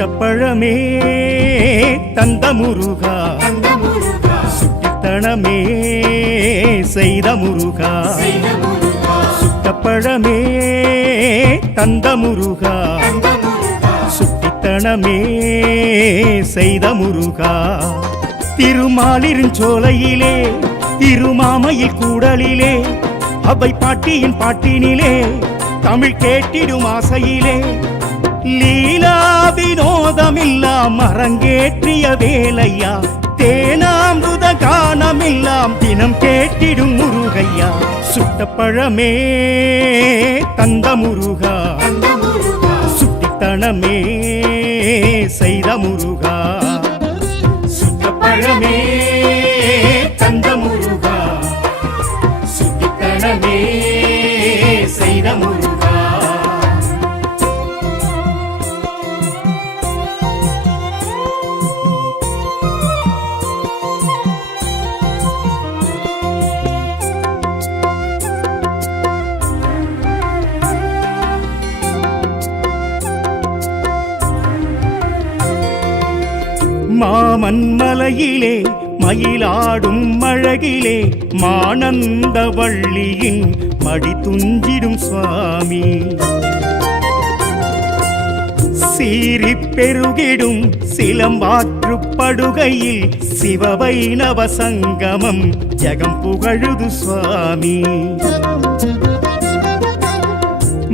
சுட்டப்பழமே தந்த முருகா, சுட்டித்தனமே செய்த முருகா. சுட்டப்பழமே தந்த முருகா, சுட்டித்தனமே செய்த முருகா. திருமாலிருஞ்சோலையிலே திருமாமையில் கூடலிலே அவை பாட்டியின் பாட்டினிலே தமிழ் கேட்டிடும் ஆசையிலே லீலா வினோதமில்லாம் அரங்கேற்றிய வேலையா. தேனாம்புத கானமில்லாம் தினம் கேட்டிடும் முருகையா. சுட்டப்பழமே தந்த முருகா, சுட்டித்தனமே செய்த முருகா. சுட்டப்பழமே தந்த முருகா, சுட்டித்தனமே செய்த முருகா. மாமன் மலையிலே மயிலாடும் அழகிலே மானந்த வள்ளியின் மடி துஞ்சிடும் சுவாமி. சீறி பெருகிடும் சிலம்பாற்று படுகையில் சிவவைணவ சங்கமம் ஜகம் புகழுது சுவாமி.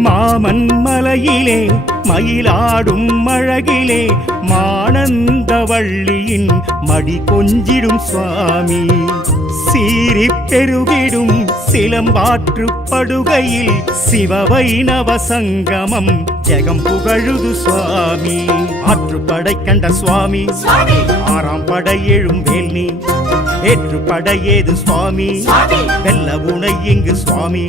மாமன் மலையிலே மயிலாடும் அழகிலே மானந்த வள்ளியின் மடி கொஞ்சிடும் சுவாமி. சீறி பெருகிடும் சிலம்பாற்று படுகையில் சிவவைணவ சங்கமம் ஜெகம் புகழுது சுவாமி. ஆற்றுப்படை கண்ட சுவாமி, ஆறாம் படை எழும் வேல்னி ஏற்று படையேது சுவாமி. வெல்ல உனை இங்கு சுவாமி.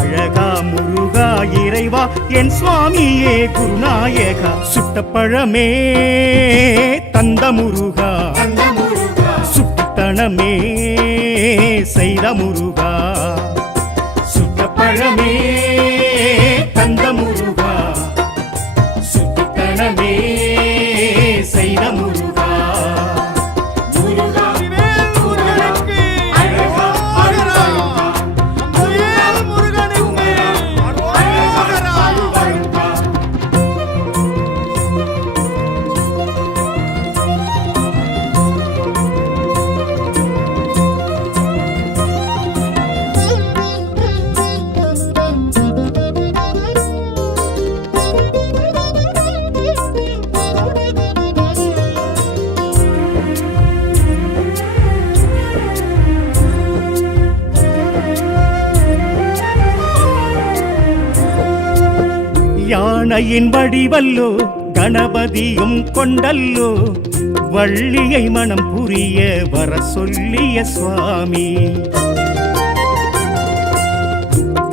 அழகா முருகா இறைவா என் சுவாமியே குருநாயகா. சுட்டப்பழமே தந்த முருகா, சுட்டித்தனமே செய்த முருகா. சுட்டப்பழமே தந்த முருகா, சுட்டித்தனமே செய்த முருகா. யானையின் வடிவல்லோ கணபதியும் கொண்டல்லோ வள்ளியை மனம் புரிய வர சொல்லிய சுவாமி.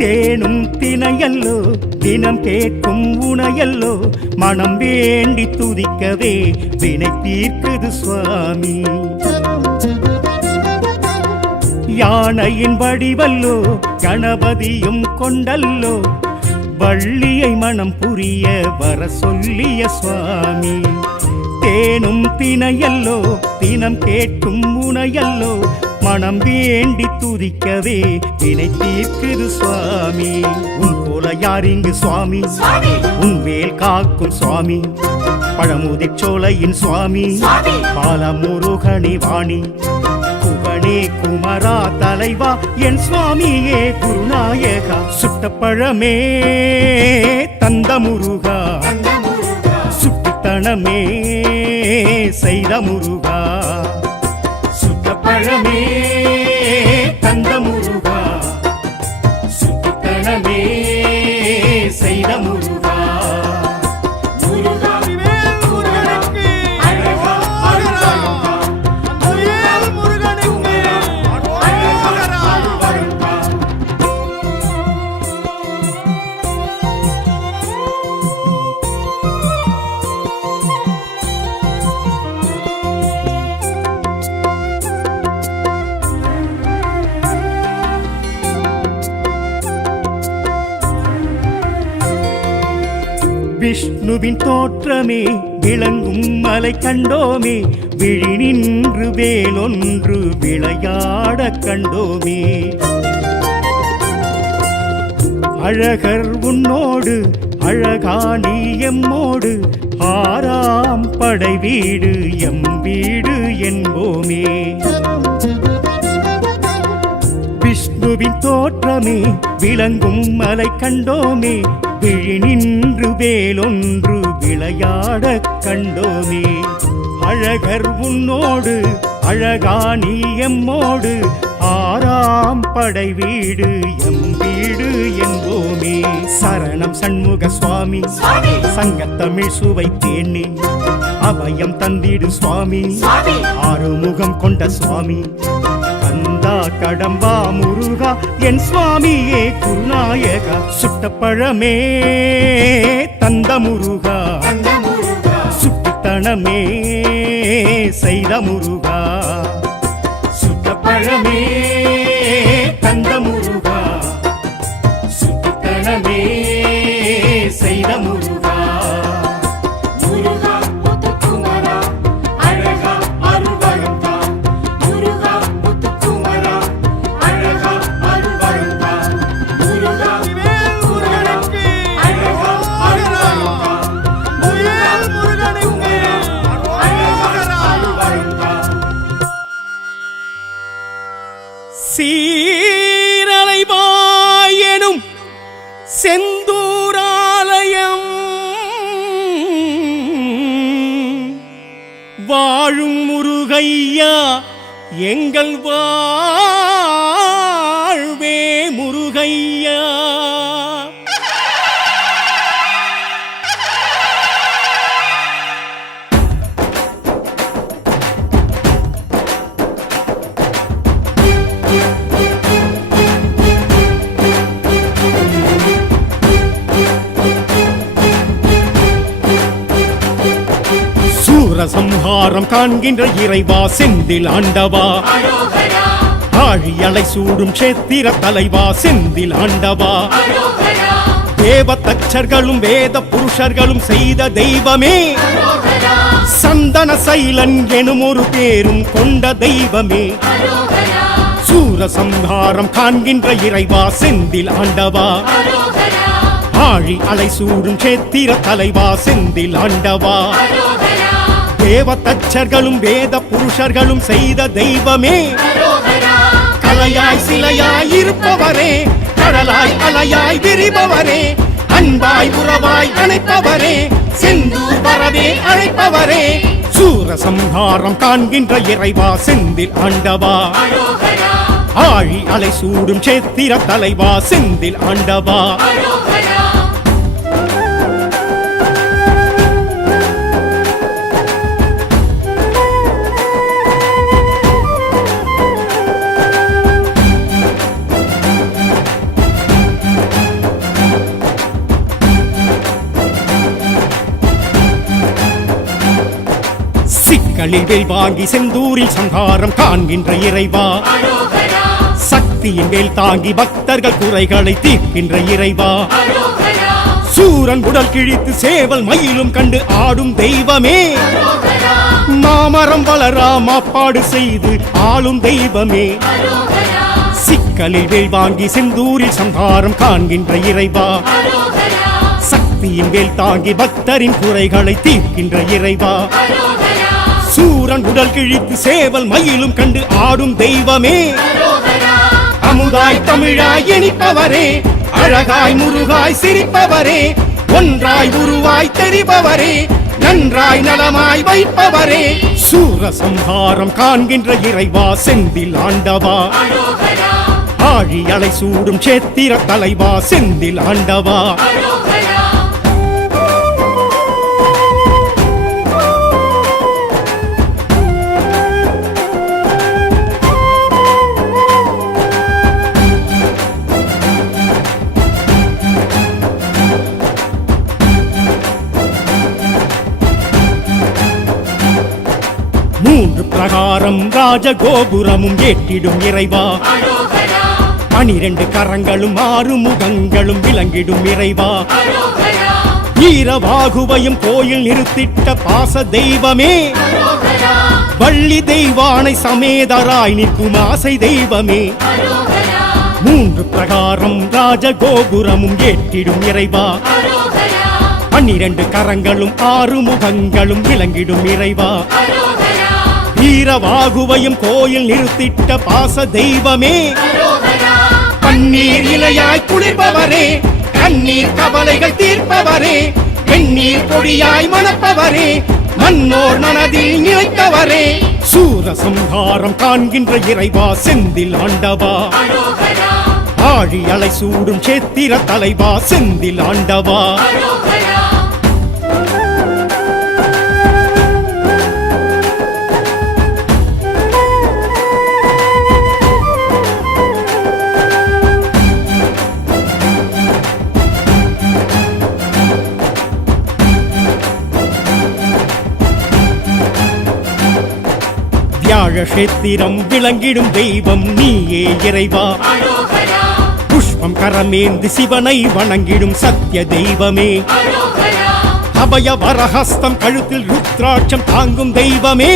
தேனும் தினையல்லோ தினம் கேட்கும் உணையல்லோ மனம் வேண்டி துதிக்கவே வினை தீர்க்குது சுவாமி. யானையின் வடிவல்லோ கணபதியும் கொண்டல்லோ வள்ளியை மனம் புரிய வர சொல்லிய சுவாமி. தேனும் தினையல்லோ தினம் கேட்கும் உணையல்லோ மனம் வேண்டி துதிக்கவே வினை தீர்க்குது சுவாமி. உன் போல யார் இங்கு சுவாமி, உன் வேல் காக்கும் சுவாமி. பழமுதிர் சோலையின் சுவாமி, பாலமுருகனி வாணி. குகனே குமரா தலைவா என் சுவாமியே குருநாயகா. சுட்டப்பழமே தந்த முருகா, சுட்டித்தனமே செய்த முருகா. சுட்டப்பழமே தந்த முருகா, சுட்டித்தனமே செய்த முருகா. விஷ்ணுவின் தோற்றமே விளங்கும் மலை கண்டோமே, விழி நின்று வேலொன்று விளையாட கண்டோமே. அழகர் உன்னோடு அழகாணி எம்மோடு, ஆறாம் படை வீடு எம் வீடு என்போமே. விஷ்ணுவின் தோற்றமே விளங்கும் மலை கண்டோமே, விழி நின்று வேலொன்று விளையாட கண்டோமே. அழகர் உன்னோடு அழகாணி எம்மோடு, ஆறாம் படை வீடு எம் வீடு என்போமே. சரணம் சண்முக சுவாமி, சங்கத்தமிழ் சுவை தேனி, அபயம் தந்திடு சுவாமி, ஆறுமுகம் கொண்ட சுவாமி. கந்தா கடம்பா முருகா என் சுவாமியே குருநாயகா, சுட்டப்பழமே தந்த முருகா, சுட்டுத்தனமே செய்த முருகா. சுட்டப்பழமே தந்த முருகா, சுட்டுத்தனமே செய்த முருகா. சீரலைவாயெனும் செந்தூராலயம் வாழும் முருகையா எங்கள் வாழ்வே முருகையா. சம்ஹாரம் காண்கின்ற இறைவா செந்தில் ஆண்டவா, ஆழியலை சூடும் சேத்திர தலைவா செந்தில் ஆண்டவா. தேவதச்சர்களும் வேத புருஷர்களும் செய்த தெய்வமே, சந்தன சைலன் எனும் ஒரு பேரும் கொண்ட தெய்வமே. சூரசம்ஹாரம் காண்கின்ற இறைவா செந்தில் ஆண்டவா, ஆழி அலை சூடும் சேத்திர தலைவா செந்தில் ஆண்டவா. தேவதச்சர்களும் வேத புருஷர்களும் செய்த தெய்வமே, கலையாய் சிலையாய் இருப்பவரே, கடலாய் அலையாய் விரிபவரே, அன்பாய் உறவாய் அணைப்பவரே, செந்தூர் வரவே அழைப்பவரே. சூரசம்ஹாரம் காண்கின்ற இறைவா செந்தில் ஆண்டவா, ஆழி அலை சூடும் சேத்திர தலைவா செந்தில் ஆண்டவா. சிக்கலில் வாங்கி செந்தூரில் சங்காரம் காண்கின்ற இறைவா, சக்தியின் வேல் தாங்கி பக்தர்கள் குறைகளை தீர்க்கின்ற இறைவா. சூரன் உடல் கிழித்து சேவல் மயிலும் கண்டு ஆடும் தெய்வமே, மாமரம் வளரா மாப்பாடு செய்து ஆளும் தெய்வமே. சிக்கலில் வேல் வாங்கி செந்தூரில் சங்காரம் காண்கின்ற இறைவா, சக்தியின் வேல் தாங்கி பக்தரின் குறைகளை தீர்க்கின்ற இறைவா. சூரன் உடல் கிழித்து சேவல் மயிலும் கண்டு ஆடும் தெய்வமே, அமுதாய் தமிழாய் இனிப்பவரே, அழகாய் முருகாய் சிரிப்பவரே, ஒன்றாய் உருவாய் தெரிபவரே, நன்றாய் நலமாய் வைப்பவரே. சூரசம்ஹாரம் காண்கின்ற இறைவா செந்தில் ஆண்டவா, ஆழி அலை சூடும் சேத்திர தலைவா செந்தில் ஆண்டவா. மூன்று பிரகாரம் ராஜகோபுரமும் ஏற்றிடும் இறைவா, 12 கரங்களும் 6 முகங்களும் விளங்கிடும் இறைவா. வீரவாகுவையும் கோயில் நிறுத்திட்ட பாச தெய்வமே வள்ளி தெய்வானை சமேதராய் நிற்கும் ஆசை தெய்வமே மூன்று பிரகாரம் ராஜகோபுரமும் ஏற்றிடும் இறைவா 12 கரங்களும் 6 முகங்களும் விளங்கிடும் இறைவா வீரவாகுவையும் கோயில் நிறுத்திட்ட பாச தெய்வமே பன்னீர் இலையாய் குளிர்பவரே கண்ணீர் கவலைகள் தீர்ப்பவரே வெந்நீர் பொடியாய் மணப்பவரே மன்னோர் மனதில் நிலைத்தவரே சூரசம்ஹாரம் காண்கின்ற இறைவா செந்தில் ஆண்டவா ஆழி அலை சூடும் சேத்திர தலைவா செந்தில் ஆண்டவா வியாழக்ஷேத்திரம் விளங்கிடும் தெய்வம் நீயே இறைவா புஷ்பம் கரமேந்தி சிவனை வணங்கிடும் சத்திய தெய்வமே அபய வரஹஸ்தம் கழுத்தில் ருத்ராட்சம் தாங்கும் தெய்வமே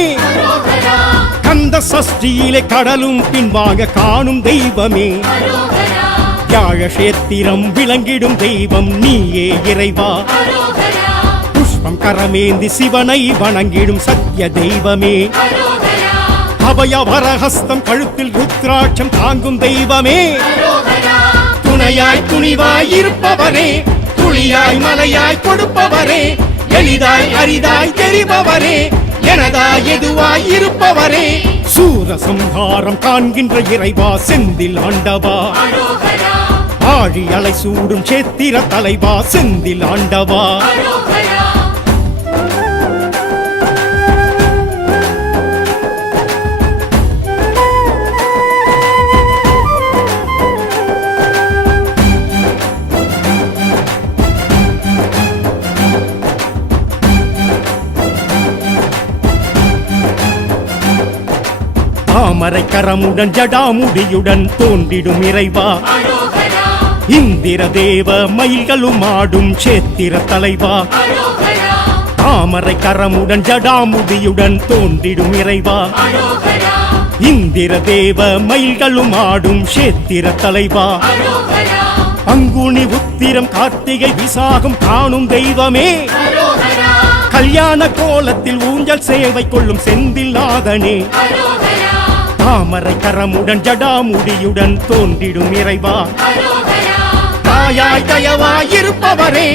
கந்த சஷ்டியிலே கடலும் பின்வாங்க காணும் தெய்வமே வியாழக்ஷேத்திரம் விளங்கிடும் தெய்வம் நீயே இறைவா புஷ்பம் கரமேந்தி சிவனை வணங்கிடும் சத்திய தெய்வமே அபய வரஹஸ்தம் கழுத்தில் ருத்ராட்சம் தாங்கும் தெய்வமே துணையாய் துணிவாய் இருப்பவரே துளியாய் மலையாய் கொடுப்பவரே எளிதாய் அரிதாய் தெரிபவரே எனதாய் எதுவாய் இருப்பவரே சூரசம்ஹாரம் காண்கின்ற இறைவா செந்தில் ஆண்டவா ஆழி அலை சூடும் சேத்திர தலைவா செந்தில் ஆண்டவா தாமரை கரமுடன் ஜடாமுடியுடன் தோன்றிடும் இறைவா இந்திர தேவ மயில்களும் ஆடும் சேத்திர தலைவா தாமரை கரமுடன் ஜடாமுடியுடன் தோன்றிடும் இறைவா இந்திர தேவ மயில்களும் ஆடும் சேத்திர தலைவா பங்குனி உத்திரம் கார்த்திகை விசாகம் காணும் தெய்வமே கல்யாண கோலத்தில் ஊஞ்சல் சேவை கொள்ளும் செந்தில் நாதனே தாமரை கரமுடன் ஜடாமுடியுடன் தோன்றிடும் இறைவா தாயாய் தயவாய் இருப்பவரே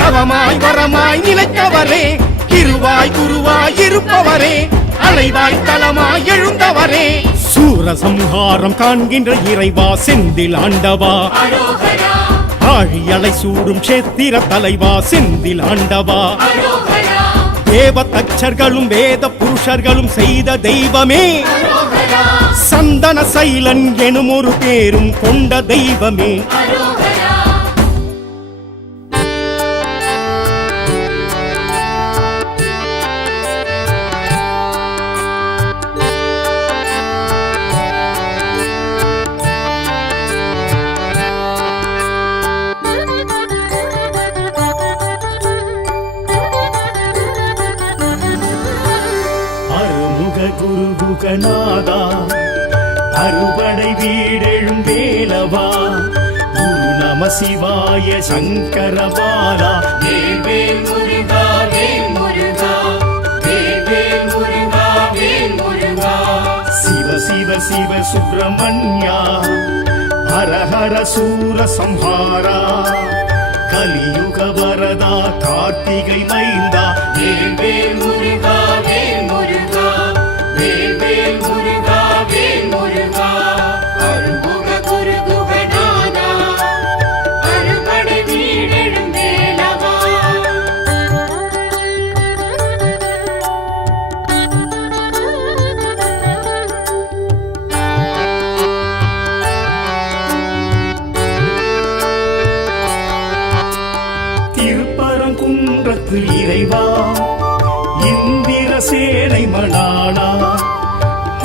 தவமாய் வரமாய் நிலைத்தவரே இருவாய் குருவாய் இருப்பவரே அலைவாய் தலமாய் எழுந்தவரே சூரசம்ஹாரம் காண்கின்ற இறைவா செந்தில் ஆண்டவா ஆழி அலை சூடும் சேத்திர தலைவா செந்தில் ஆண்டவா தேவ தச்சர்களும் வேத புருஷர்களும் செய்த தெய்வமே சந்தன சைலன் எனும் ஒரு பேரும் கொண்ட தெய்வமே குருகுகநாதா அறுபடை வீடெழும் வேலவா குரு நம சிவாய சங்கரபாலா வேல் முருகா வேல் முருகா வேல் முருகா வேல் முருகா சிவ சிவ சிவ சுப்பிரமணியா ஹர ஹர சூர சம்ஹாரா கலியுக வரதா கார்த்திகை மைந்தா வேல் முருகா வேல் முருகா வேல் முருகா வேல் முருகா அருள்முக குருகுகநாதா அறுபடை வீடெழும் வேலவா திருப்பரங்குன்றத்து இறைவா இந்திர சேனை மணாளா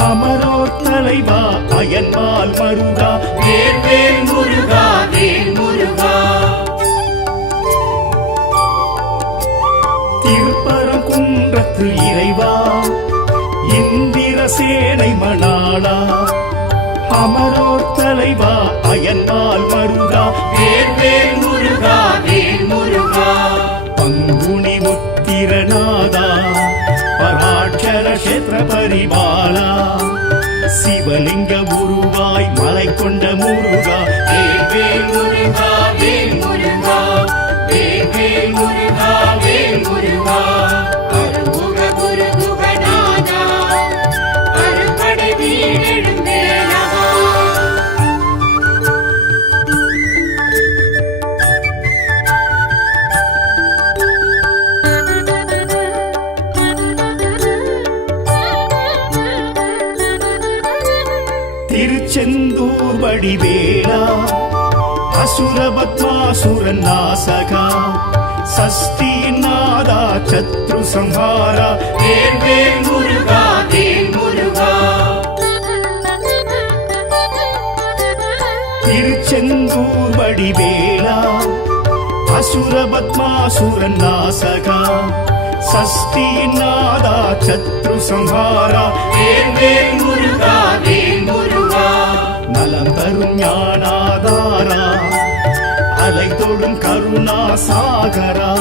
அமரோர் தலைவா அயன்பால் மருகா வேல் முருகா வேல் முருகா சேனை மணாளா அமரோர் தலைவா அயன்பால் மருகா வேல் வேல் முருகா வேல் முருகா பங்குனி உத்திரநாதா பராட்சர கஷேத்திர பரிபாலா சிவலிங்க உருவாய் மலை கொண்ட முருகா வேல் வேல் முருகா வேல் முருகா வேல் வேல் முருகா வேல் முருகா அருமுக குரு குகநாதா அருப்படை வீடெழுந்தேலவா திருச்செந்தூர் வடிவேலா அசுர பத்மாசுரன் நாசகா சஷ்டியின் நாதா சத்ரு சம்ஹாரா வேல் வேல் முருகா வேல் முருகா திருச்செந்தூர் வடிவேலா அசுர பத்மாசுரன் நாசகா சஷ்டியின் நாதா சத்ரு சம்ஹாரா வேல் வேல் முருகா வேல் முருகா நலம் தரும் ஞானாதாரா அலை தொடும் கருணா சாகரா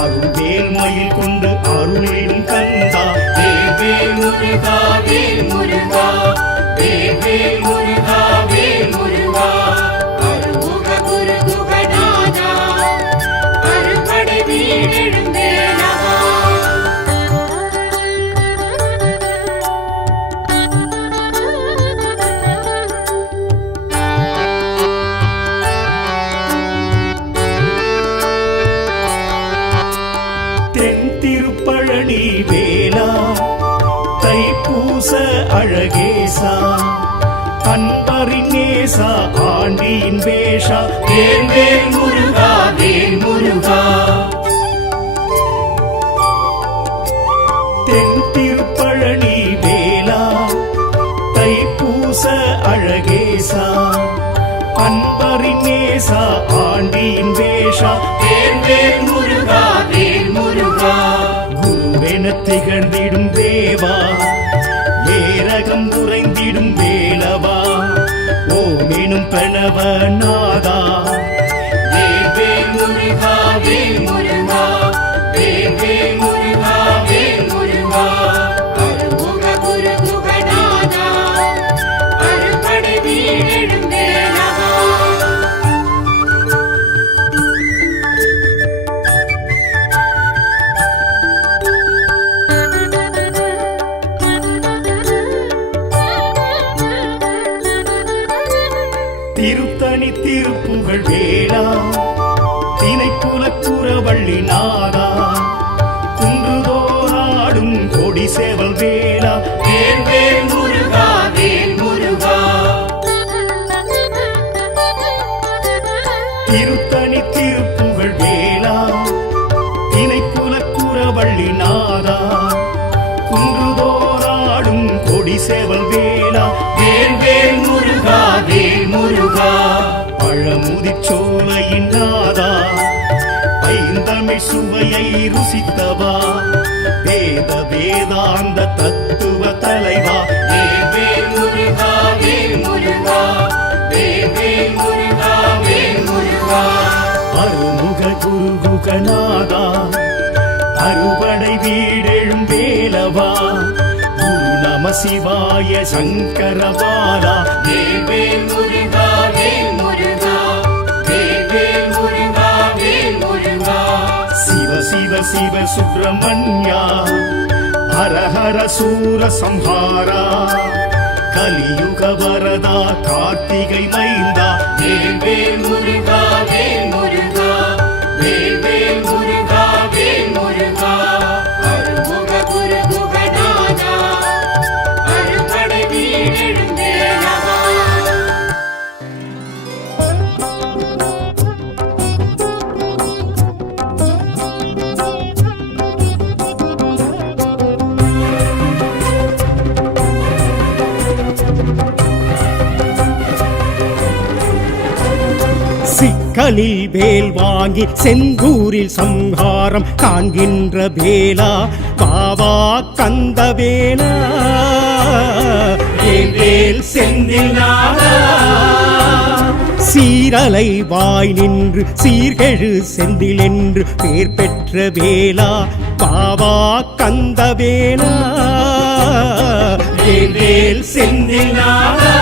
அருள்வேல் மயில் கொண்டு அருளிடும் கந்தா வேல் வேல் முருகா வேல் முருகா வேல் வேல் முருகா வேல் முருகா அருமுக குரு குகநாதா அருப்படை வீடெழுந்தேலவா தென் திருப்பழனி வேலா தைப்பூச அழகேசா அன்பரின் நேசா ஆண்டியின் வேஷா வேல் வேல் முருகா வேல் முருகா தென் திருப்பழனி வேலா தைப்பூச அழகேசா அன்பரின் நேசா ஆண்டியின் வேஷா வேல் வேல் முருகா வேல் முருகா குருவென திகழ்ந்திடும் தேவா ஏரகம் உறைந்திடும் வேலவா ஓமெனும் பிரணவ நாதா வேல் வேல் முருகா வேல் முருகா வேல் வேல் முருகா வேல் முருகா அருமுக குரு குகநாதா அருப்படை வீடெழுந்தேலவா திருத்தணி திருப்புகழ் வேளா திணைக்குலக்குறவள்ளி நாதா குன்றுதோறாடும் கொடி சேவல் வேளா வேல் வேல் முருகா வேல் முருகா திருத்தணி திருப்புகழ் வேளா திணைக்குலக்குறவள்ளி நாதா குன்றுதோறாடும் கொடி சேவல் வேளா வேல் வேல் முருகா வேல் முருகா பழமுதிர் சோலையின் நாதா ஐந்தமிழ் சுவையை ருசித்தவா வேத வேதாந்த தத்துவ தலைவா வேல் வேல் முருகா வேல் முருகா வேல் வேல் முருகா வேல் முருகா அருமுக குருகுகநாதா அறுபடை வீடெழும் வேலவா குரு நம சிவாய சங்கரபாலா வேல் வேல் முருகா வேல் முருகா வேல் வேல் முருகா வேல் முருகா சிவ சிவ சிவ சுப்பிரமணியா ஹர ஹர சூர சம்ஹாரா கலியுக வரதா கார்த்திகை மைந்தா வேல் வேல் முருகா வேல் முருகா வேல் வேல் முருகா வேல் முருகா அருமுக குரு குகநாதா அருப்படை வீடெழுந்தேலவா சிக்கலில் வேல் வாங்கி செந்தூரில் சம்ஹாரம் காண்கின்ற வேலா பாவா கந்த வேலா வேல் செந்தில் நாதா சீரலை வாய் நின்று சீர்கெழு செந்தில் என்று பேர் பெற்ற வேலா பாவா கந்த வேலா வேல் செந்தில் நாதா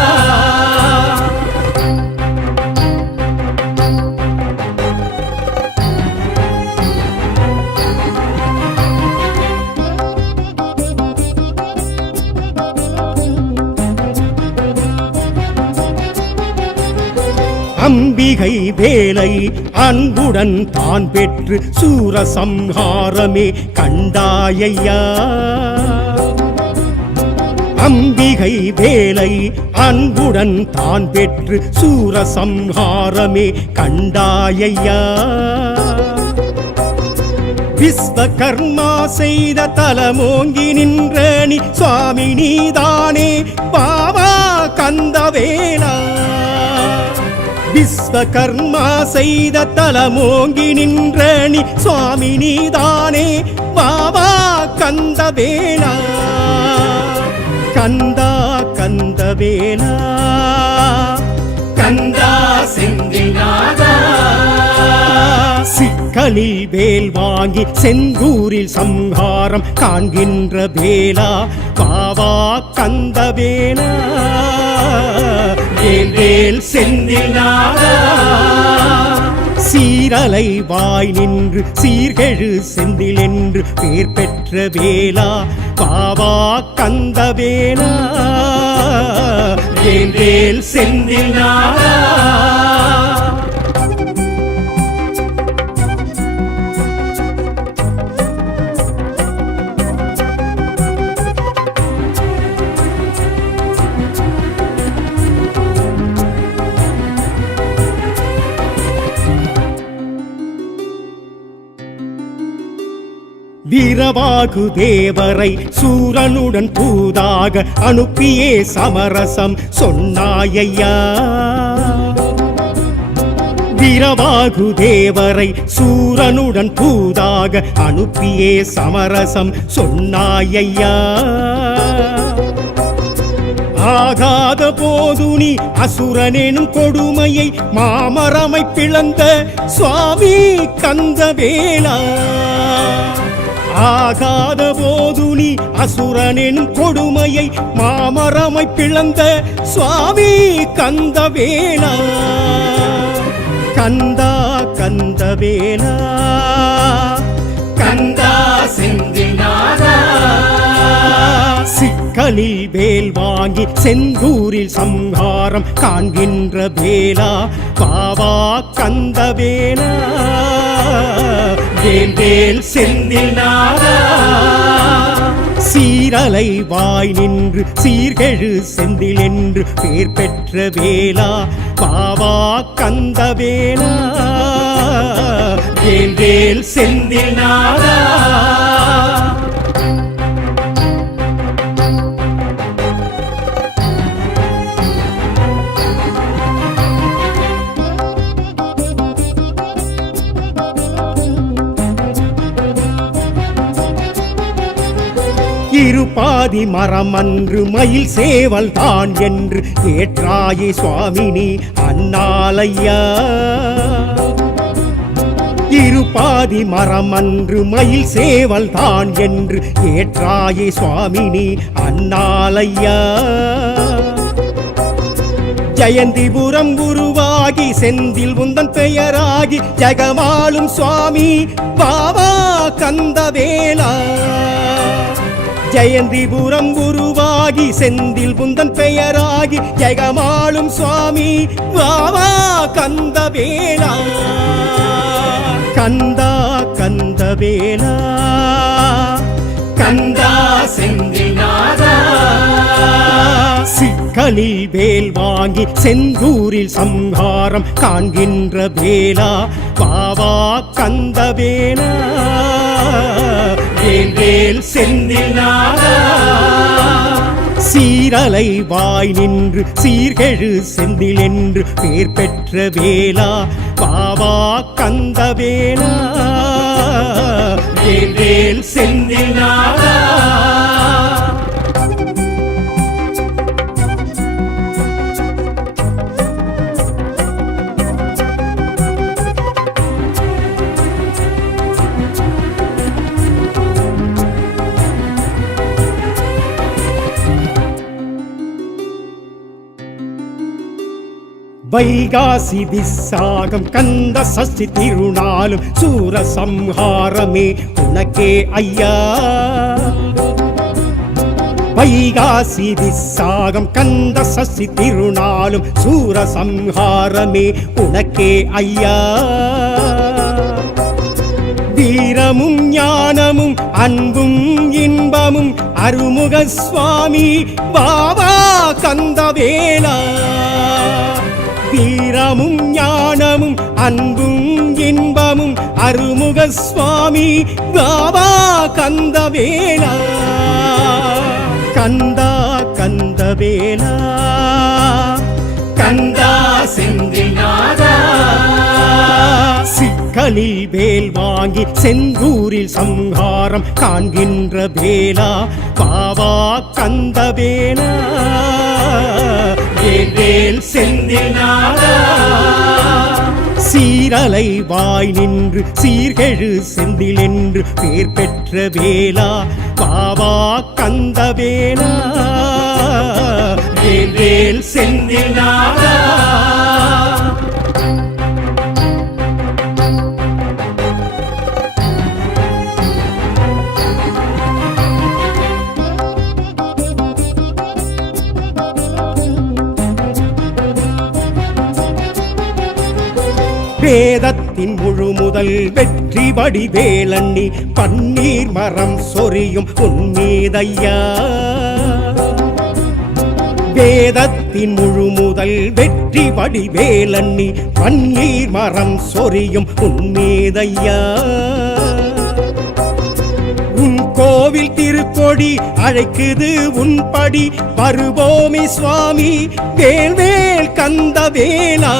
அம்பிகை வேலை அன்புடன் தான் பெற்று சூரசம்ஹாரமே கண்டாயையா அம்பிகை வேலை அன்புடன் தான் பெற்று சூரசம்ஹாரமே கண்டாயையா விஸ்வகர்மா செய்த தலமோங்கி நின்ற நீ சுவாமி நீதானே பாவா கந்தவேலா விஸ்வகர்மா செய்த தலமோங்கி நின்ற நீ சுவாமி நீதானே பாவா கந்தவேலா கந்தா கந்தவேலா கந்தா செந்தில் நாதா சிக்கலில் வேல் வாங்கி செந்தூரில் சம்ஹாரம் காண்கின்ற வேலா பாவா கந்தவேலா வேல் செந்தில் நாதா சீரலை வாய் நின்று சீர்கெழு செந்தில் என்று பேர் பெற்ற வேலா பாவா கந்த வேலா வேல் செந்தில் நாதா வீரவாகு தேவரை சூரனுடன் தூதாக அனுப்பியே சமரசம் சொன்னாயையா வீரவாகு தேவரை சூரனுடன் தூதாக அனுப்பியே சமரசம் சொன்னாயையா ஆகாத போது நீ அசுரனெனும் கொடுமையை மாமரமை பிளந்த சுவாமி கந்தவேலா ஆகாத போது நீ அசுரனெனும் கொடுமையை மாமரமை பிளந்த சுவாமி கந்தவேலா கந்தா கந்தவேலா கந்தா செந்தில் நாதா சிக்கலில் வேல் வாங்கி செந்தூரில் சம்ஹாரம் காண்கின்ற வேலா பாவா கந்தவேலா வேல் செந்தில் நாதா சீரலை வாய் நின்று சீர்கெழு செந்தில் என்று பேர் பெற்ற வேலா பாவா கந்தவேலா வேல் செந்தில் நாதா இருபாதி மரம் அன்று மயில் சேவல் தான் என்று ஏற்றாயே சுவாமினி அண்ணாலையா இருபாதி மரம் அன்று மயில் சேவல் தான் என்று ஏற்றாயே சுவாமினி அண்ணாலையா ஜெயந்திபுரம் குருவாகி செந்தில் உந்தன் பெயராகி ஜெகமாளும் சுவாமி பாவா கந்தவேலா ஜெயந்திபுரம் குருவாகி செந்தில் புந்தன் பெயராகி ஜெகமாளும் சுவாமி பாவா கந்தவேலா கந்தா கந்தவேலா கந்தா செந்தில் நாதா சிக்கலில் வேல் வாங்கி செந்தூரில் சம்ஹாரம் காண்கின்ற வேலா பாவா கந்தவேலா வேல் செந்தில் நாதா சீரலை வாய் நின்று சீர்கெழு செந்தில் என்று பேர் பெற்ற வேலா பாவா பாவா கந்தவேலா வேல் வேல் செந்தில் நாதா. வைகாசி விசாகம் கந்த சஷ்டி திருநாளும் சூரசம்ஹாரமே உனக்கே ஐயா. வைகாசி விசாகம் கந்த சஷ்டி திருநாளும் சூரசம்ஹாரமே உனக்கே ஐயா. வீரமும் ஞானமும் அன்பும் இன்பமும் அருமுக சுவாமி பாபா கந்தவேலா. வீரமும் ஞானமும் அன்பும் இன்பமும் அருமுக சுவாமி பாபா கந்தவேலா. கந்தா கந்தவேலா கந்தா செந்தில் நாதா. சிக்கலில் வேல் வாங்கி செந்தூரில் சம்ஹாரம் காண்கின்ற வேலா பாபா கந்தவேலா. வேல் வேல் செந்தில் நாதா. சீரலை வாய் நின்று சீர்கெழு செந்தில் என்று பேர் பெற்ற வேலா பாபா கந்தவேலா. வேல் வேல் செந்தில் நாதா. வேதத்தின் முழு முதல் வெற்றி வடிவேலண்ணி பன்னீர் மரம் சொரியும் உன்மீதையா. வேதத்தின் முழு முதல் வெற்றி வடிவேலண்ணி பன்னீர் மரம் சொரியும் உன்மீதையா. உன் கோவில் திருக்கொடி அழைக்குது உன்படி வருவோமே சுவாமி வேல் வேல் கந்தவேலா.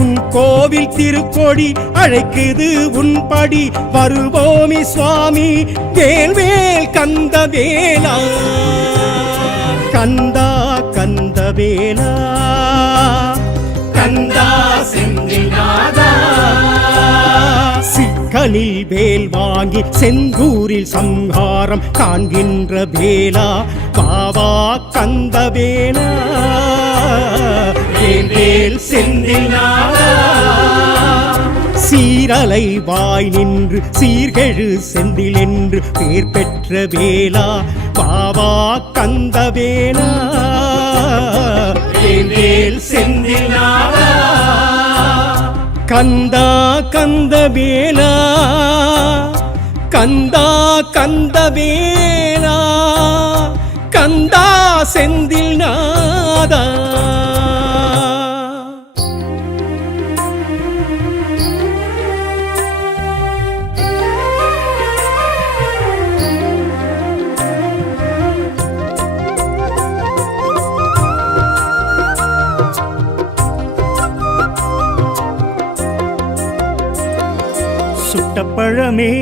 உன் கோவில் திருக்கொடி அழைக்குது உன்படி வருவோமே சுவாமி வேல் வேல் கந்தவேலா. கந்தா கந்தவேலா கந்தா செந்தில் நாதா. சிக்கலில் வேல் வாங்கி செந்தூரில் சம்ஹாரம் காண்கின்ற வேலா பாபா கந்தவேலா. வேல் வேல் செந்தில் நாதா. சீரலை வாய் நின்று சீர்கெழு செந்தில் என்று பேர் பெற்ற வேலா பாபா கந்தவேலா. வேல் வேல் செந்தில் நாதா. கந்தா கந்தவேலா கந்தா கந்தவேலா கந்தா செந்தில் நாதா. சுட்டப்பழமே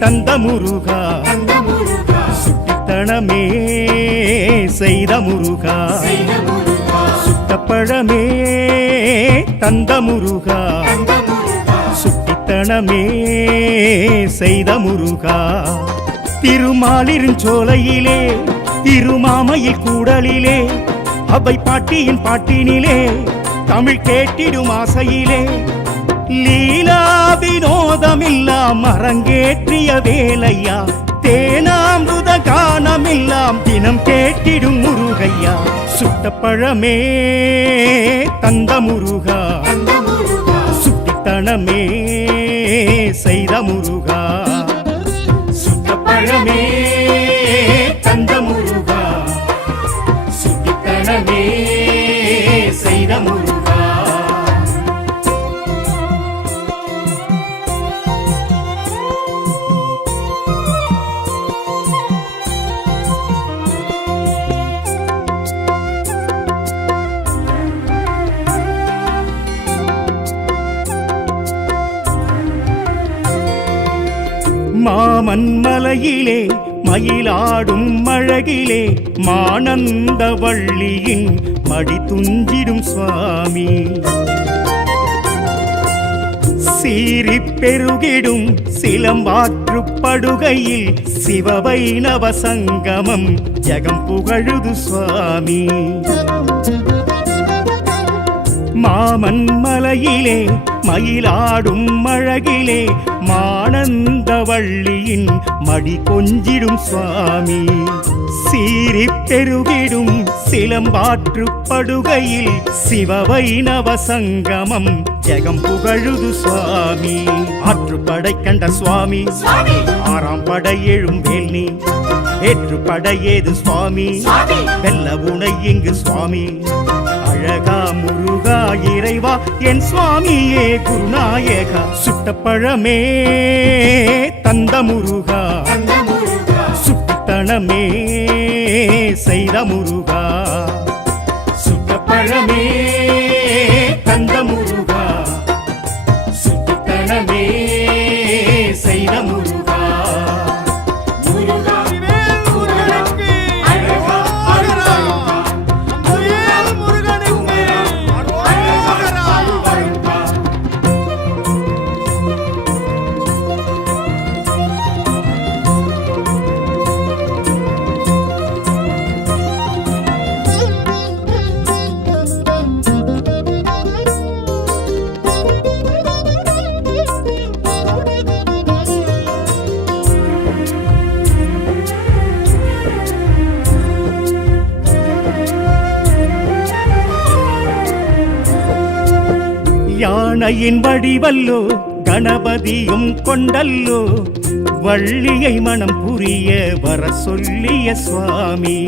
தந்த முருகா சுட்டித்தனமே செய்த முருகா. சுட்டப்பழமே தந்த முருகா சுட்டித்தனமே செய்த முருகா. திருமாலிருஞ்சோலையிலே திருமாமையில் கூடலிலே அவை பாட்டியின் பாட்டினிலே தமிழ் கேட்டிடும் ஆசையிலே லீலா வினோதமில்லாம் அரங்கேற்றிய வேலையா. தேனாமிருத கானமில்லாம் தினம் கேட்டிடும் முருகையா. சுட்டப்பழமே தந்த முருகா சுட்டித்தனமே செய்த முருகா. சுட்டப்பழமே தந்த முருகா சுட்டித்தனமே செய்த முருகா. மாமன் மலையிலே மயிலாடும் அழகிலே மானந்த வள்ளியின் மடி துஞ்சிடும் சுவாமி சீறி பெருகிடும் சிலம்பாற்று படுகையில் சிவவைணவ சங்கமம் ஜகம் புகழுது சுவாமி மாமன் மலையிலே மயிலாடும் அழகிலே மானந்த வள்ளியின் மடி கொஞ்சிடும் சுவாமி சீறி பெருகிடும் சிலம்பாற்று படுகையில் சிவவைணவ சங்கமம் ஜெகம் புகழுது சுவாமி ஆற்றுப்படை கண்ட சுவாமி ஆறாம் படை எழும் வேல்னி ஏற்று படையேது சுவாமி வெல்ல உனை இங்கு சுவாமி அழகா முருகா இறைவா என் சுவாமியே குருநாயகா சுட்டப்பழமே தந்த முருகா சுட்டத்தனமே செய்த முருகா சுட்டப்பழமே தந்த முருகா சுட்டத்தனமே செய்த முருகா யானையின் வடிவல்லோ கணபதியும் கொண்டல்லோ வள்ளியை மனம் புரிய வர சொல்லிய சுவாமி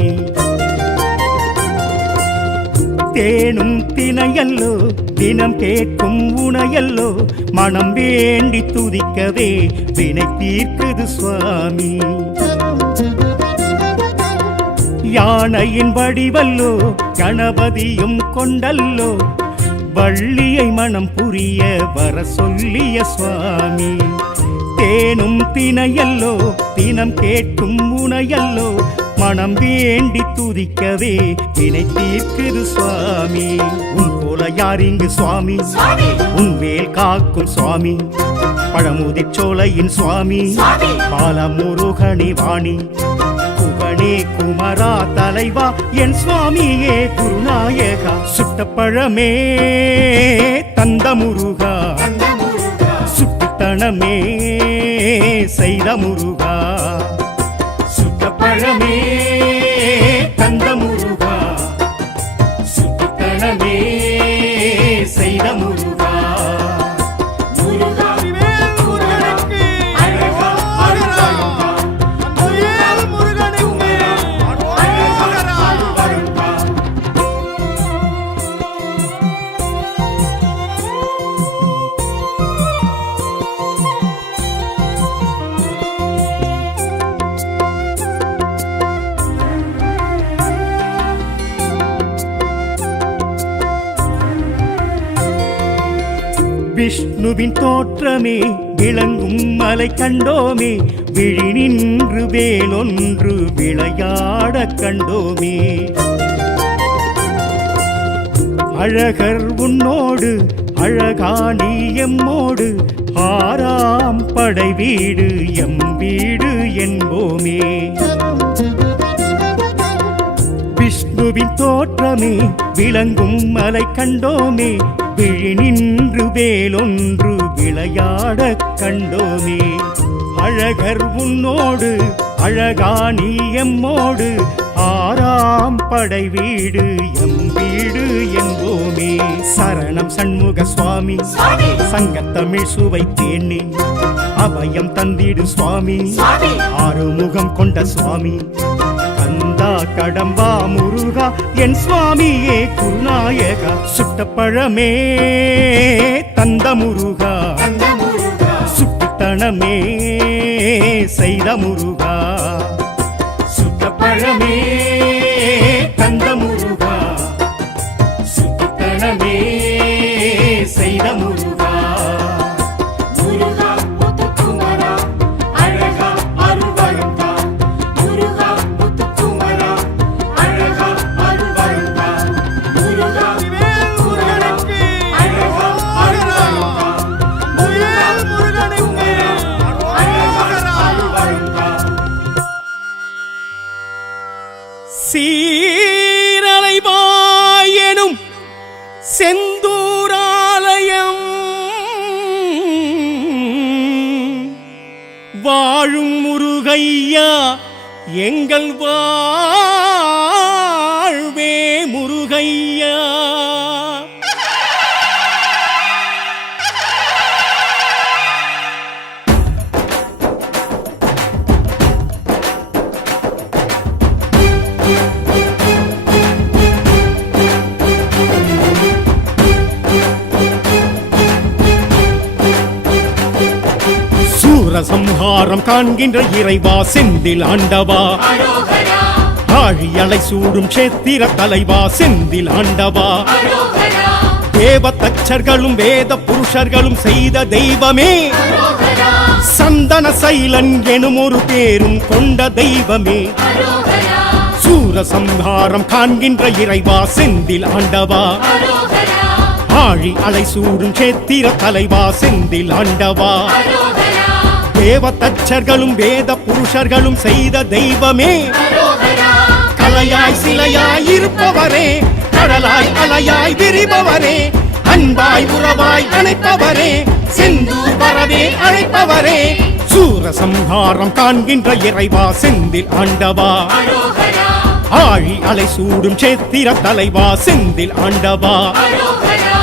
தேனும் தினையல்லோ தினம் கேட்கும் உணையல்லோ மனம் வேண்டி துதிக்கவே வினை தீர்க்குது சுவாமி யானையின் வடிவல்லோ கணபதியும் கொண்டல்லோ வள்ளியை மனம் புரிய வர சொல்லிய சுவாமி தேனும் தினையல்லோ தினம் கேட்கும் உணையல்லோ மனம் வேண்டி துதிக்கவே வினை தீர்க்குது சுவாமி உன் போல யார் இங்கு சுவாமி உன் வேல் காக்கும் சுவாமி பழமுதிர் சோலையின் சுவாமி பாலமுருகனி வாணி குகனே குமரா தலைவா என் சுவாமியே குருநாயகா சுட்டப்பழமே தந்த முருகா சுட்டுத்தனமே செய்த முருகா சுட்டப்பழமே தந்த முருகா சுட்டுத்தனமே செய்த முருகா விஷ்ணுவின் தோற்றமே விளங்கும் மலை கண்டோமே விழி நின்று வேலொன்று விளையாட கண்டோமே அழகர் உன்னோடு அழகாணி எம்மோடு ஆறாம் படை வீடு எம் வீடு என்போமே விஷ்ணுவின் தோற்றமே விளங்கும் மலை கண்டோமே விழி நின்று வேலொன்று விளையாட கண்டோமே அழகர் உன்னோடு அழகாணி எம்மோடு ஆறாம் படை வீடு எம் வீடு என்போமே சரணம் சண்முக சுவாமி சங்கத்தமிழ் சுவை தேனி அபயம் தந்திடு சுவாமி ஆறுமுகம் கொண்ட சுவாமி கந்தா கடம்பா முருகா என் சுவாமியே குருநாயகா சுட்டப்பழமே தந்த முருகா சுட்டுத்தனமே செய்த முருகா சுட்டப்பழமே தந்த முருகா சுட்டுத்தனமே செய்த முருகா முருகா முத்துக்குமரா அழகா சீரலைவாயெனும் செந்தூராலயம் வாழும் முருகையா எங்கள் வாழ்வே முருகையா. சூரசம்ஹாரம் காண்கின்ற இறைவா செந்தில் ஆண்டவா, அரோகரா ஆழியலை சூடும் சேத்திர தலைவா செந்தில் ஆண்டவா, அரோகரா தேவ தச்சர்களும் வேத புருஷர்களும் செய்த தெய்வமே, அரோகரா சந்தன சைலன் எனும் ஒரு பேரும் கொண்ட தெய்வமே, அரோகரா சூரசம்ஹாரம் காண்கின்ற இறைவா செந்தில் ஆண்டவா, அரோகரா ஆழி அலை சூடும் சேத்திர தலைவா செந்தில் ஆண்டவா, அரோகரா தேவ தச்சர்களும் வேத புருஷர்களும் செய்த தெய்வமே, அரோகரா கலையாய் சிலையாய் இருப்பவரே, கடலாய் அலையாய் விரிபவரே, அன்பாய் உறவாய் அணைப்பவரே, செந்தூர் வரவே அழைப்பவரே, சூரசம்ஹாரம் காண்கின்ற இறைவா செந்தில் ஆண்டவா, அரோகரா ஆழி அலை சூடும் சேத்திர தலைவா செந்தில் ஆண்டவா. அரோகரா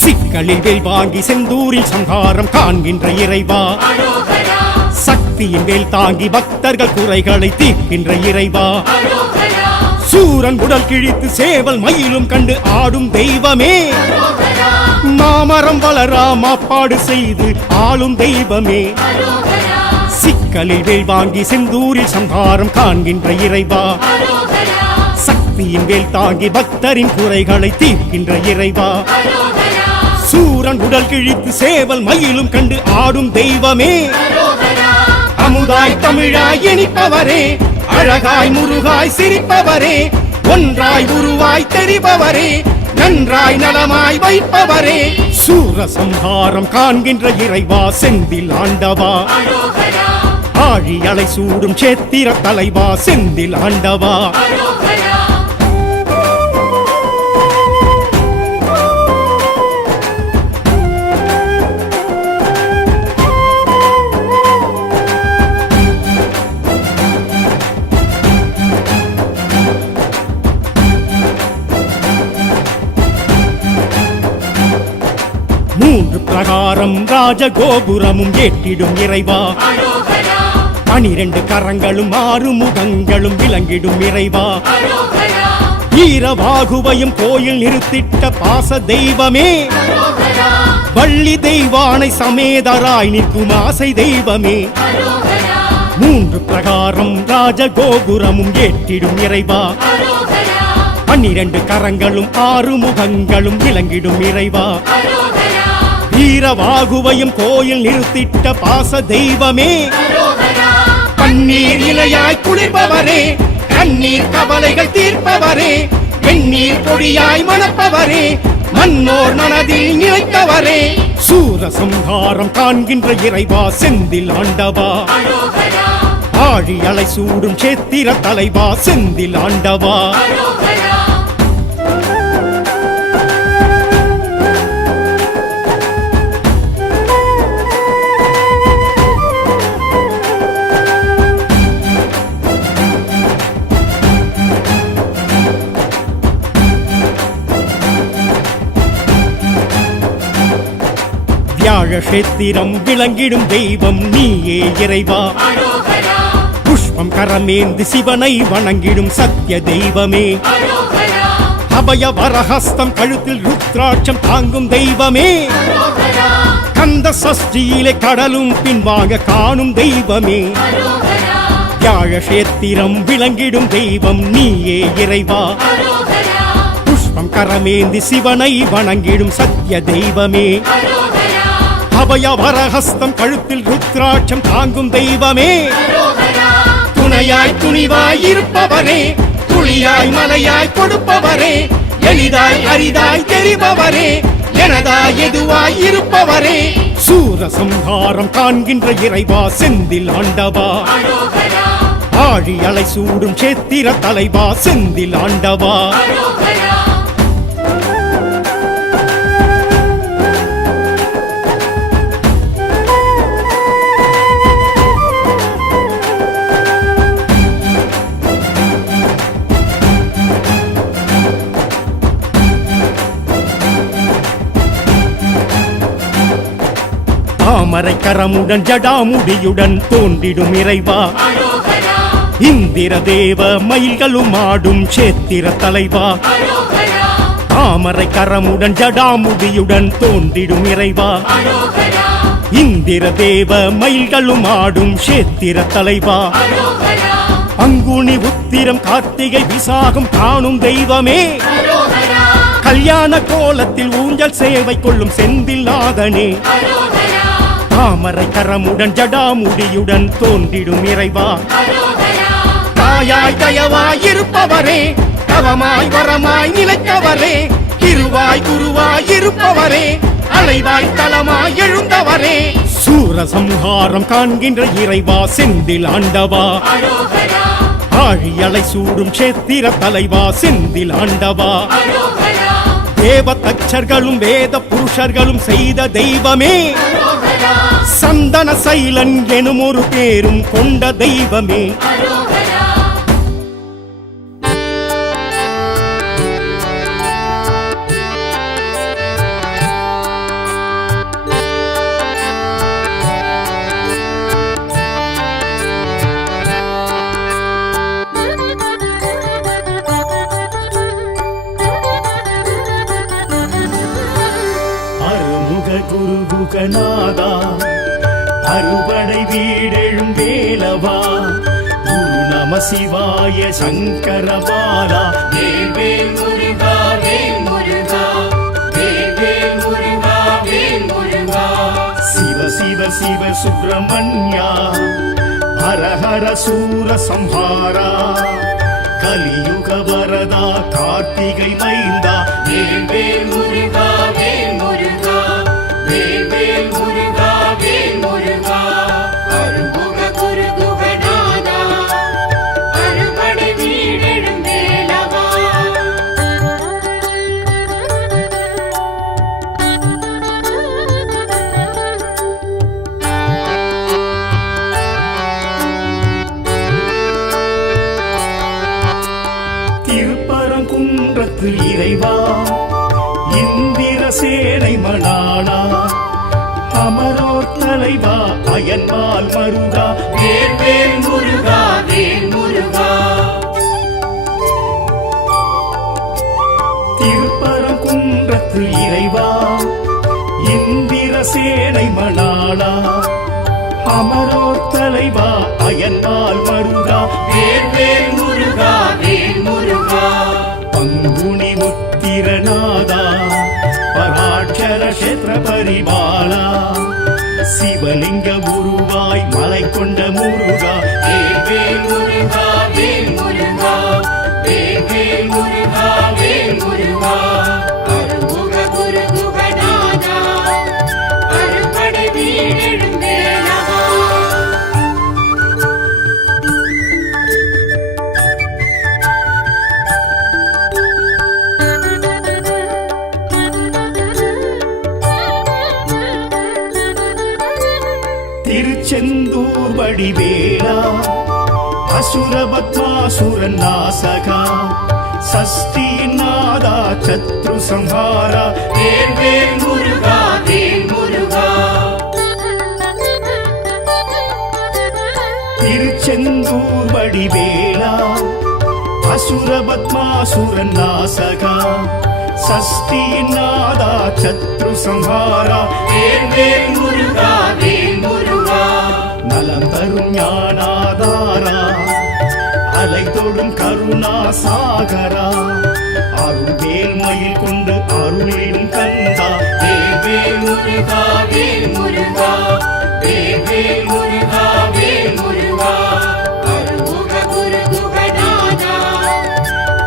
சிக்கலில் வேல் வாங்கி செந்தூரில் சங்காரம் காண்கின்ற இறைவா, அரோகரா சக்தியின் வேல் தாங்கி பக்தர்கள் குறைகளை தீர்க்கின்ற இறைவா, அரோகரா சூரன் உடல் கிழித்து சேவல் மயிலும் கண்டு ஆடும் தெய்வமே, அரோகரா மாமரம் வளரா மாப்பாடு செய்து ஆளும் தெய்வமே, அரோகரா சிக்கலில் வேல் வாங்கி செந்தூரில் சங்காரம் காண்கின்ற இறைவா, அரோகரா சக்தியின் வேல் தாங்கி பக்தரின் குறைகளை தீர்க்கின்ற இறைவா, அரோகரா சூரன் உடல் கிழித்து சேவல் மயிலும் கண்டு ஆடும் தெய்வமே, அரோகரா அமுதாய் தமிழாய் இனிப்பவரே, அழகாய் முருகாய் சிரிப்பவரே, ஒன்றாய் உருவாய் தெரிபவரே, நன்றாய் நலமாய் வைப்பவரே, சூரசம்ஹாரம் காண்கின்ற இறைவா செந்தில் ஆண்டவா, அரோகரா ஆழி அலை சூடும் சேத்திர தலைவா செந்தில் ஆண்டவா. அரோகரா மூன்று பிரகாரம் ராஜகோபுரமும் ஏற்றிடும் இறைவா, அரோகரா 12 கரங்களும் 6 முகங்களும் விளங்கிடும் இறைவா, அரோகரா ஈரவாகுவையும் கோயில் நிறுத்திட்ட பாச தெய்வமே, அரோகரா வள்ளி தெய்வானை சமேதராய் நிற்கும் ஆசை தெய்வமே, அரோகரா மூன்று பிரகாரம் ராஜகோபுரமும் ஏற்றிடும் இறைவா, அரோகரா 12 கரங்களும் 6 முகங்களும் விளங்கிடும் இறைவா, அரோகரா வீரவாகுவையும் கோயில் நிறுத்திட்ட பாச தெய்வமே, அரோகரா கண்ணீர் இலையாய் குளிர்பவரே, கண்ணீர் கவலைகள் தீர்ப்பவரே, வெண்ணீர் பொடியாய் மணப்பவரே, மன்னோர் மனதில் நிலைத்தவரே, சூரசம்ஹாரம் காண்கின்ற இறைவா செந்தில் ஆண்டவா, அரோகரா ஆழி அலை சூடும் சேத்திர தலைவா செந்தில் ஆண்டவா. அரோகரா வியாழக்ஷேத்திரம் விளங்கிடும் தெய்வம் நீயே இறைவா, அரோகரா புஷ்பம் கரமேந்து சிவனை வணங்கிடும் சத்திய தெய்வமே, அரோகரா அபய வரஹஸ்தம் கழுத்தில் ருத்ராட்சம் தாங்கும் தெய்வமே, அரோகரா கந்த சஷ்டியிலே கடலும் பின்வாங்க காணும் தெய்வமே, அரோகரா வியாழக்ஷேத்திரம் விளங்கிடும் தெய்வம் நீயே இறைவா, அரோகரா புஷ்பம் கரமேந்தி சிவனை வணங்கிடும் சத்திய தெய்வமே, அரோகரா அபய வரஹஸ்தம் கழுத்தில் ருத்ராட்சம் தாங்கும் தெய்வமே அரோகரா துணையாய் துணிவாய் இருப்பவரே துளியாய் மலையாய் கொடுப்பவரே எளிதாய் அரிதாய் தெரிபவரே எனதாய் எதுவாய் இருப்பவரே சூரசம்ஹாரம் காண்கின்ற இறைவா செந்தில் ஆண்டவா அரோகரா ஆழி அலை சூடும் சேத்திர தலைவா செந்தில் ஆண்டவா அரோகரா தாமரை கரமுடன் ஜடாமுடியுடன் தோன்றிடும் இறைவா அரோகரா இந்திர தேவ மயில்களும் ஆடும் சேத்திர தலைவா அரோகரா தாமரை கரமுடன் ஜடாமுடியுடன் தோன்றிடும் இறைவா அரோகரா இந்திர தேவ மயில்களும் ஆடும் சேத்திர தலைவா அரோகரா பங்குனி உத்திரம் கார்த்திகை விசாகம் காணும் தெய்வமே அரோகரா கல்யாண கோலத்தில் ஊஞ்சல் சேவை கொள்ளும் செந்தில் நாதனே அரோகரா தாமரை கரமுடன் ஜடாமுடியுடன் தோன்றிடும் இறைவா அரோகரா தாயாய் தயவாய் இருப்பவரே தவமாய் வரமாய் நிலைத்தவரே இருவாய் குருவாய் இருப்பவரே அலைவாய் தலமாய் எழுந்தவரே சூரசம்ஹாரம் காண்கின்ற இறைவா செந்தில் ஆண்டவா அரோகரா ஆழி அலை சூடும் சேத்திர தலைவா செந்தில் ஆண்டவா அரோகரா தேவ தச்சர்களும் வேத புருஷர்களும் செய்த தெய்வமே அரோகரா சந்தன சைலன் எனும் ஒரு பேரும் கொண்ட தெய்வமே அரோகரா அருமுக குருகுகநாதா அறுபடை வீடெழும் வேலவா குரு நம சிவாய சங்கரபாலா வேல் முருகா வேல் முருகா வேல் முருகா வேல் முருகா சிவ சிவ சிவ சுப்பிரமணியா ஹர ஹர சூர சம்ஹாரா கலியுக வரதா கார்த்திகை மைந்தா வேல் முருகா வேல் முருகா வேல் முருகா வேல் முருகா அருமுக குருகுகநாதா அறுபடை வீடெழும் வேலவா திருப்பரங்குன்றத்து இறைவா இந்திர சேனை மணாளா அமரோர் தலைவா அயன்மால் மருகா வேல் முருகா வேல் முருகா திருப்பரங்குன்றத்து இறைவா இந்திர சேனை மணாளா அமரோர் தலைவா அயன்மால் மருகா வேல் முருகா வேல் முருகா பங்குனி உத்திரநாதா பராட்சர கஷேத்திர பரிபாலா சிவலிங்க உருவாய் மலை கொண்ட முருகா வேல் முருகா வேல் முருகா வேல் முருகா வேல் முருகா அருமுக குருகுகநாதா அறுபடை வீடெழும் வேலவா திருச்செந்தூர் வடிவேலா அசுரபத்மாசுரன் நாசகா சஷ்டியின் நாதா சத்ரு சம்ஹாரா வேல் முருகா வேல் முருகா திருச்செந்தூர் வடிவேலா அசுரபத்மாசுரன் நாசகா சஷ்டியின் நாதா சத்ரு சம்ஹாரா வேல் முருகா வேல் முருகா நலம் தரும் ஞானாதாரா அலை தொடும் கருணா சாகரா அருள்வேல் மயில் கொண்டு அருளிடும் கந்தா வேல் முருகா முருகா வேல் முருகா வேல் வேல் முருகா வேல் முருகா அருமுக குரு குகநாதா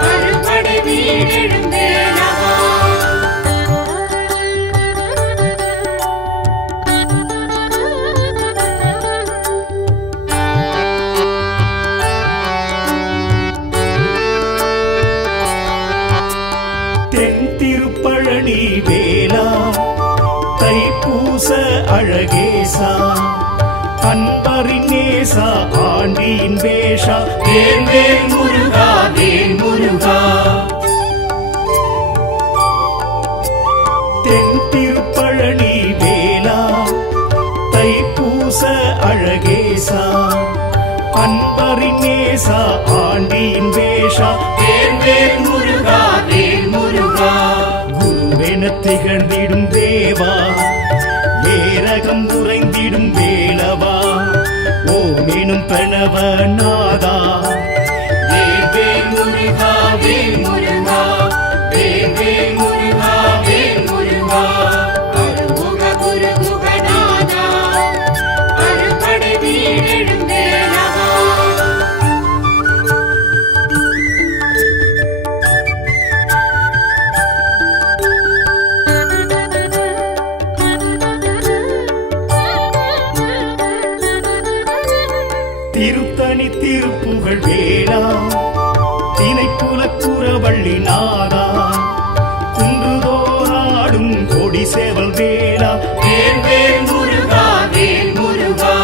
அறுபடை வீடெழுந்தேலவா தென் திருப்பழனி வேலா தைப்பூச அழகேசா அன்பரின் நேசா ஆண்டியின் வேஷா வேல் வேல் முருகா வேல் முருகா தென் திருப்பழனி வேலா தைப்பூச அழகேசா அன்பரின் நேசா ஆண்டியின் வேஷா வேல் வேல் முருகா வேல் முருகா குருவென திகழ்ந்திடும் தேவா ஏரகம் உறைந்திடும் வேலவா ஓமெனும் பிரணவ நாதா வேல் வேல் முருகா வேல் முருகா வேல் வேல் முருகா வேல் முருகா அருமுக குரு குகநாதா அறுபடை வீடெழுந்தேலவா திருத்தணி திருப்புகழ் வேளா திணைக்குலக்குறவள்ளி நாதா குன்றுதோறாடும் கொடி சேவல் வேளா வேல் வேல் முருகா வேல் முருகா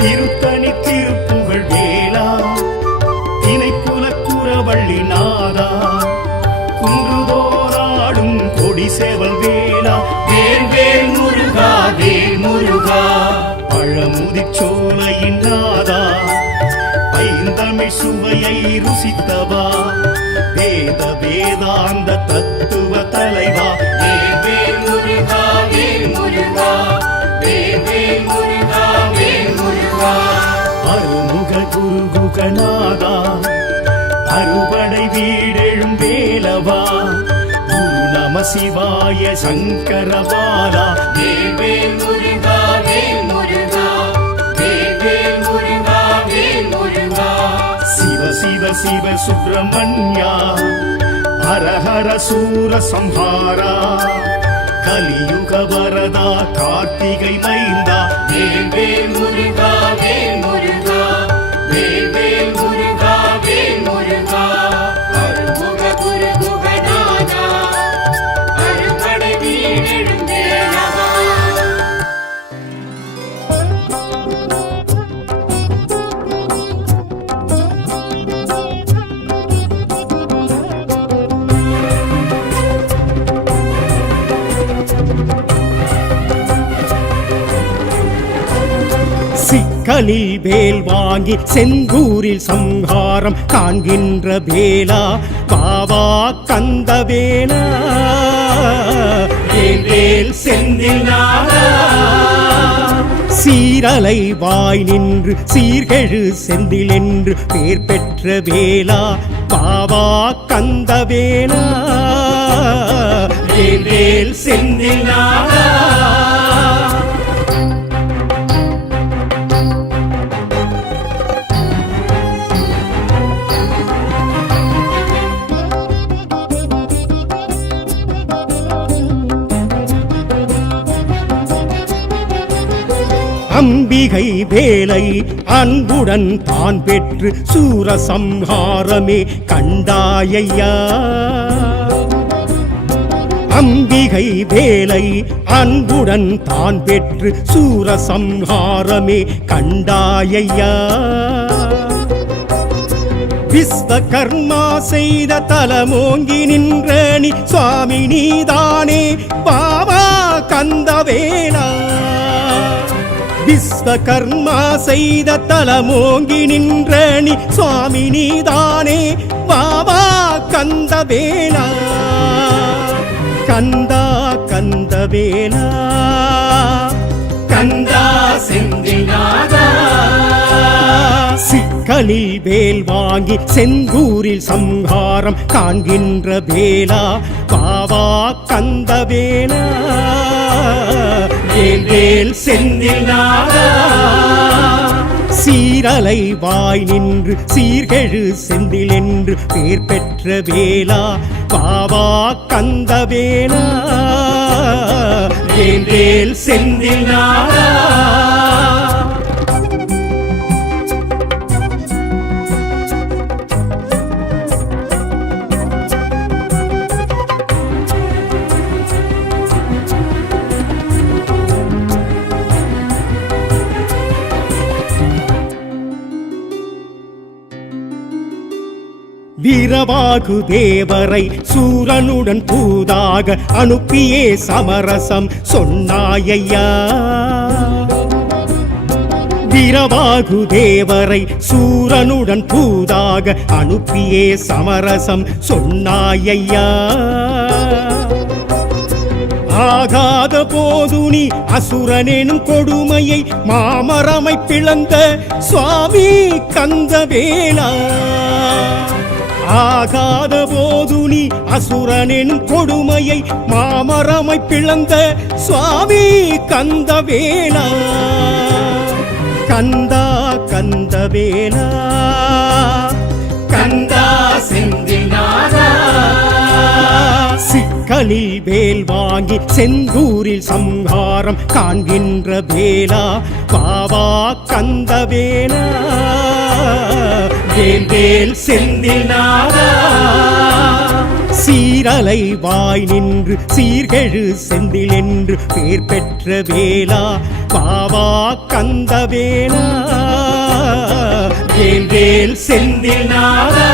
திருத்தணி திருப்புகழ் வேளா திணைக்குலக்குறவள்ளி நாதா குன்றுதோறாடும் கொடி சேவல் வேளா வேல் வேல் முருகா வேல் முருகா பழமுதிர் சோலையின் நாதா ஐந்தமிழ் சுவையை ருசித்தவா வேத வேதாந்த தத்துவ தலைவா வேல் வேல் முருகா வேல் முருகா வேல் வேல் முருகா வேல் முருகா அருமுக குருகுகநாதா அறுபடை வீடெழும் வேலவா குரு நம சிவாய சங்கரபாலா வேல் வேல் முருகா வேல் முருகா வேல் வேல் முருகா வேல் முருகா சிவ சிவ சிவ சுப்பிரமணியா ஹர ஹர சூர சம்ஹாரா கலியுக வரதா கார்த்திகை மைந்தா வேல் வேல் முருகா வேல் முருகா வேல் வேல் முருகா வேல் முருகா அருமுக குரு குகநாதா அறுபடை வீடெழுந்தேலவா சிக்கலில் வேல் வாங்கி செந்தூரில் சம்ஹாரம் காண்கின்ற வேலா பாவா கந்த வேலா வேல் வேல் செந்தில் நாதா சீரலை வாய் நின்று சீர்கெழு செந்தில் என்று பேர் பெற்ற வேலா பாவா கந்த வேலா வேல் வேல் செந்தில் நாதா அம்பிகை வேலை அன்புடன் தான் பெற்று சூரசம்ஹாரமே கண்டாயையா அம்பிகை வேலை அன்புடன் தான் பெற்று சூரசம்ஹாரமே கண்டாயையா விஸ்வகர்மா செய்த தலமோங்கி நின்ற நீ சுவாமி நீதானே பாவா கந்தவேலா விஸ்வகர்மா செய்த தலமோங்கி நின்ற நீ சுவாமி நீதானே பாவா கந்தவேலா கந்தா கந்தவேலா கந்தா செந்திநாதா சிக்கல் சிக்கலில் வேல் வாங்கி செந்தூரில் சம்ஹாரம் காண்கின்ற வேலா பாவா கந்த வேலா வேல் வேல் செந்தில் நாதா சீரலை வாய் நின்று சீர்கெழு செந்தில் என்று பேர் பெற்ற வேலா பாவா கந்த வேலா வேல் வேல் செந்தில் நாதா வீரவாகு தேவரை சூரனுடன் தூதாக அனுப்பியே சமரசம் சொன்னாயையா வீரவாகு தேவரை சூரனுடன் தூதாக அனுப்பியே சமரசம் சொன்னாயையா ஆகாத போது நீ அசுரனெனும் கொடுமையை மாமரமை பிளந்த சுவாமி கந்தவேலா ஆகாத போது நீ அசுரனெனும் கொடுமையை மாமரமை பிளந்த சுவாமி கந்தவேலா கந்தா கந்தவேலா கந்தா செந்தில் நாதா சிக்கலில் வேல் வாங்கி செந்தூரில் சம்ஹாரம் காண்கின்ற வேலா பாவா கந்த வேலா வேல் வேல் செந்தில் நாதா சீரலை வாய் நின்று சீர்கெழு செந்தில் என்று பேர் பெற்ற வேலா பாவா கந்த வேலா வேல் வேல் செந்தில் நாதா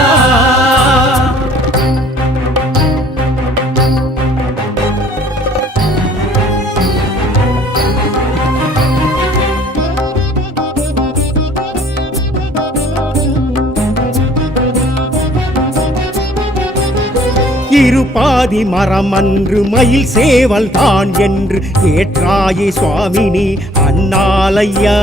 இருபாதி மரம் அன்று மயில் சேவல் தான் என்று ஏற்றாயே சுவாமினி அண்ணாலையா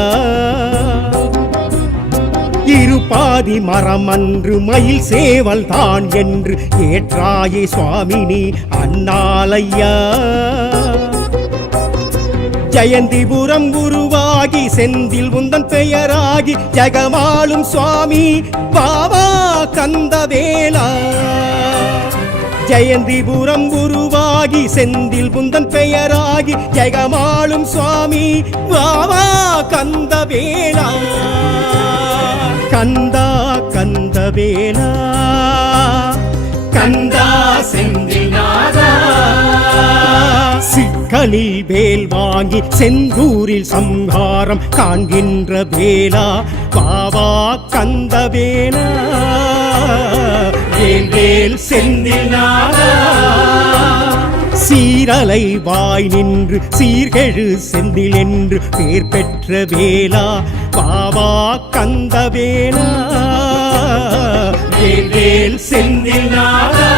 இருபாதி மரம் அன்று மயில் சேவல் தான் என்று ஏற்றாயே சுவாமினி அண்ணாலையா ஜெயந்திபுரம் உருவாகி செந்தில் உந்தன் பெயராகி ஜெகமாளும் சுவாமி பாவா கந்தவேலா ஜெயந்திபுரம் உருவாகி செந்தில் புந்தன் பெயராகி ஜெகமாளும் சுவாமி வாவா கந்தவேலா கந்தா கந்தவேலா கந்தா செந்தில் நாதா சிக்கலில் வேல் வாங்கி செந்தூரில் சம்ஹாரம் காண்கின்ற வேலா பாவா கந்தவேலா வேல் வேல் செந்தில் நாதா சீரலை வாய் நின்று சீர்கெழு செந்தில் என்று பேர் பெற்ற வேலா பாவா கந்த வேலா வேல் வேல் செந்தில் நாதா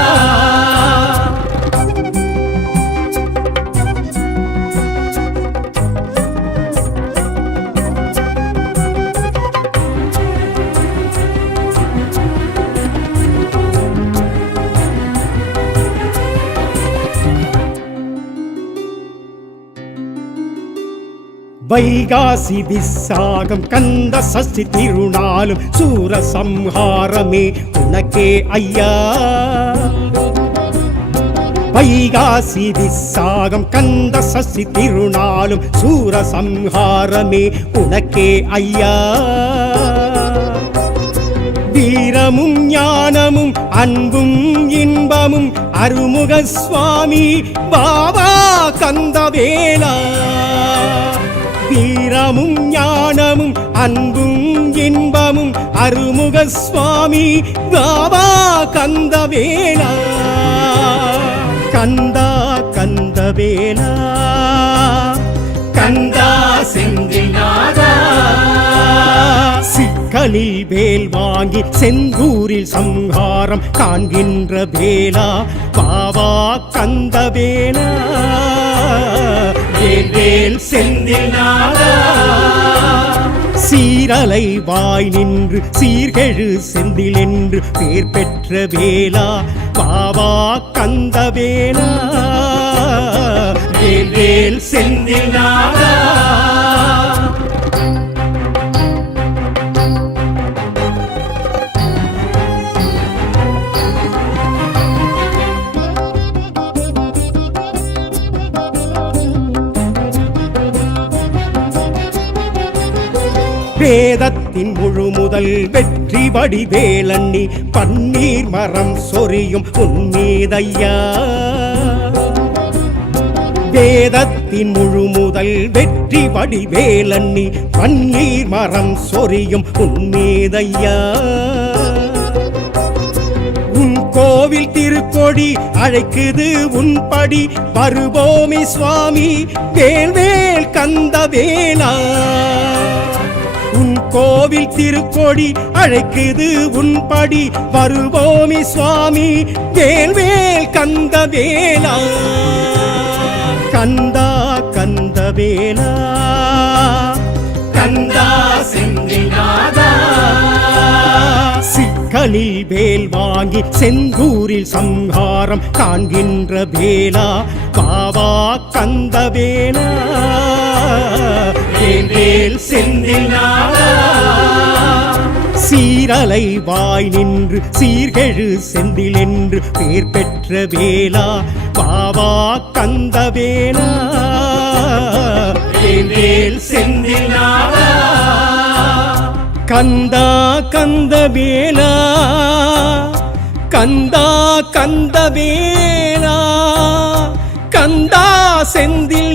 வைகாசி விசாகம் கந்த சஷ்டி திருநாளும் சூர சம்ஹாரமே உனக்கே ஐயா வைகாசி விசாகம் கந்த சஷ்டி திருநாளும் சூர சம்ஹாரமே உனக்கே ஐயா வீரமும் ஞானமும் அன்பும் இன்பமும் அருமுக சுவாமி பாவா கந்தவேலா வீரமும் ஞானமும் அன்பும் இன்பமும் அருமுக சுவாமி பாவா கந்தவேலா கந்தா கந்தவேலா கந்தா செந்தில் நாதா சிக்கலில் வேல் வாங்கி செந்தூரில் சம்ஹாரம் காண்கின்ற வேலா பாவா கந்தவேலா வேல் வேல் செந்தில் நாதா சீரலை வாய் நின்று சீர்கெழு செந்தில் என்று பேர் பெற்ற வேலா பாவா கந்த வேலா வேல் வேல் செந்தில் நாதா. வேதத்தின் முழு முதல் வெற்றி வடிவேலண்ணி பன்னீர் மரம் சொரியும் உன்மீதையா. வேதத்தின் முழு முதல் வெற்றி வடிவேலண்ணி பன்னீர் மரம் சொரியும் உன்மீதையா. உன் கோவில் திருக்கொடி அழைக்குது உன் படி வருவோமே சுவாமி வேல் வேல் கந்த வேலா. உன் கோவில் திருக்கொடி அழைக்குது உன் படி வருவோமே சுவாமி வேல் வேல் கந்த வேலா. கந்தா கந்த வேலா கந்தா செந்தில் நாதா. சிக்கலில் வேல் வாங்கி செந்தூரில் சம்ஹாரம் காண்கின்ற வேலா பாவா கந்த வேலா வேல் வேல் செந்தில் நாதா. சீரலை வாய் நின்று சீர்கெழு செந்தில் என்று பேர் பெற்ற வேலா பாவா கந்த வேலா வேல் வேல் செந்தில் நாதா. கந்தா கந்த வேலா கந்தா கந்த வேலா கந்தா செந்தில்